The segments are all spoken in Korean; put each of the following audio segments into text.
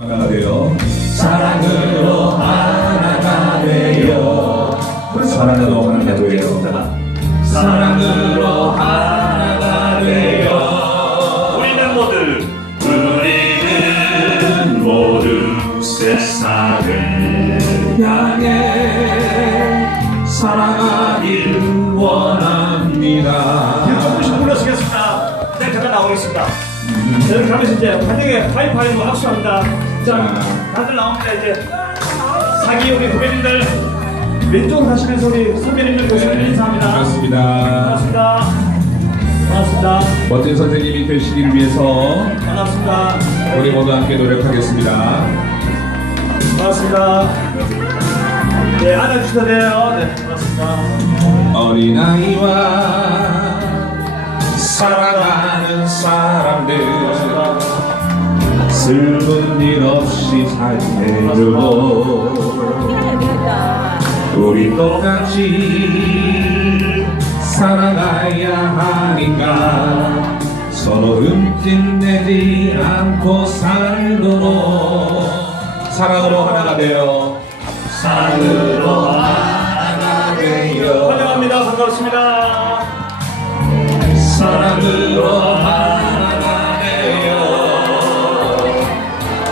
하나가 되어 사랑으로 하나가 되어 사랑으로 하나가 되어 사랑으로 하나가 되어 우리는 모두 우리는 모두 세상을 향해 사랑하길 원합니다 조금씩 불러주겠습니다. 네, 잠깐 나오겠습니다. 저는 가면서 이제 환영에 하이파이브 악수합니다. 자, 다들 나옵니다. 이제 사기 우리 후배님들 왼쪽으로 가시면서 우리 선배님들 보시면 인사합니다. 반갑습니다 반갑습니다. 반갑습니다. 멋진 선생님이 되시기를 위해서 반갑습니다. 우리 모두 함께 노력하겠습니다 반갑습니다. 네, 안아주셔도 돼요. 네, 반갑습니다. 어린아이와 사랑하는 사람들 슬픈 일 없이 살려고 우리 똑같이 살아가야 하니까 서로 흠집내지 않고 살도록 사랑으로 하나가 되어 사랑으로 하나가 되어 환영합니다. 반갑습니다. 사랑으로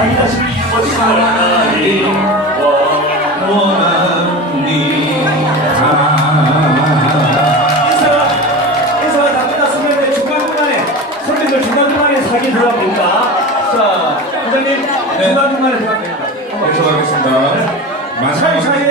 네. 자기 자신을 중간중간에 네, 들어가겠습니다. 한번 들어가겠습니다. 마지막 사이에